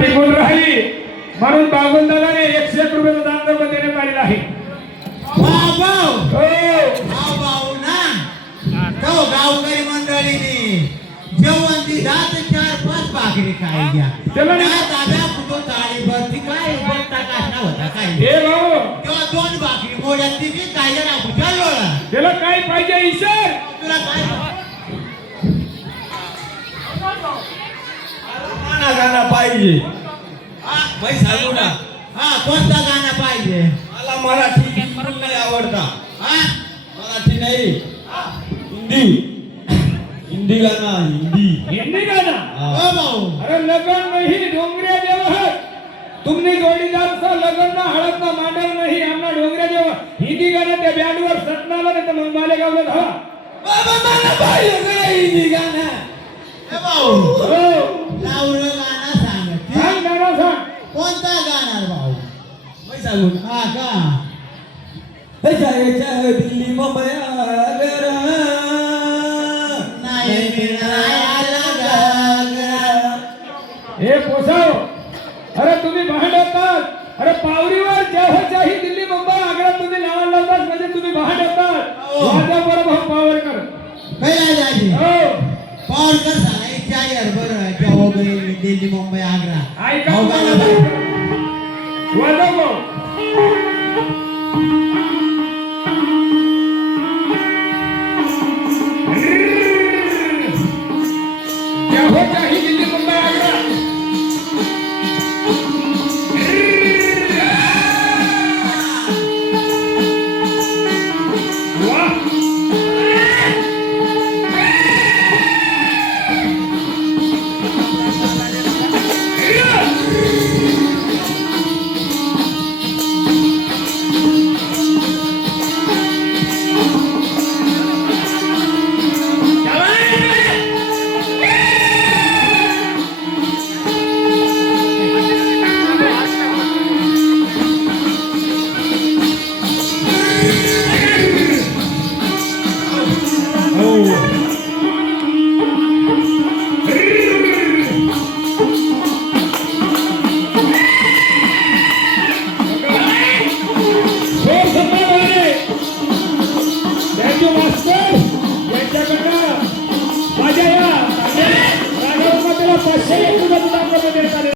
टिकून राहिली. म्हणून बागुलदादाने एकशे एक रुपयाचं दान देण्यात आलेलं आहे. हो. तो गावकरी मंडळीने. जेवण दिला तर चार पाच भाकरी काय घ्या काय दादा कुठं ताळी भरती काय बघता काढला होता काय भाऊ तेव्हा दोन भाकरी मोड्यात दिली काय जरा त्याला काय पाहिजे ईश्वर? तुला काय गाणं पाहिजे. हा बाई सांगू ना. हा कोणता गाणं पाहिजे? मला मराठी बिलकुल नाही आवडता. हा? मराठी नाही. हिंदी. हिंदी गाणं हिंदी. हिंदी गाना हा. भाऊ. अरे लगन नहीं देव है तुमने जोडीदार सा लगन ना हळद ना मांडर नाही आमना डोंगरिया देव हिंदी गाणं त्या बँडवर सटणाला नाही तर मग मालेगावला धावा. बाबा मला पाहिजे गं हिंदी गाणं. भाऊ हो लावलं गाणं सांग सांग गाणं सांग कोणता गाणार भाऊ बाई सांगू हा का? जायचं दिल्ली मुंबई आग्रा. नाही. हे पोसाव अरे तुम्ही भांडतात अरे पावरीवर जेव्हा चाही दिल्ली मुंबई आग्रा तुम्ही नाव लावतात म्हणजे तुम्ही भांडतात हो. माझा बरोबर हो. पावर कर झाला एक जायर बरं. जेव्हा गई दिल्ली मुंबई आग्रा. ऐका भाऊ गाणं वाजव भाऊ.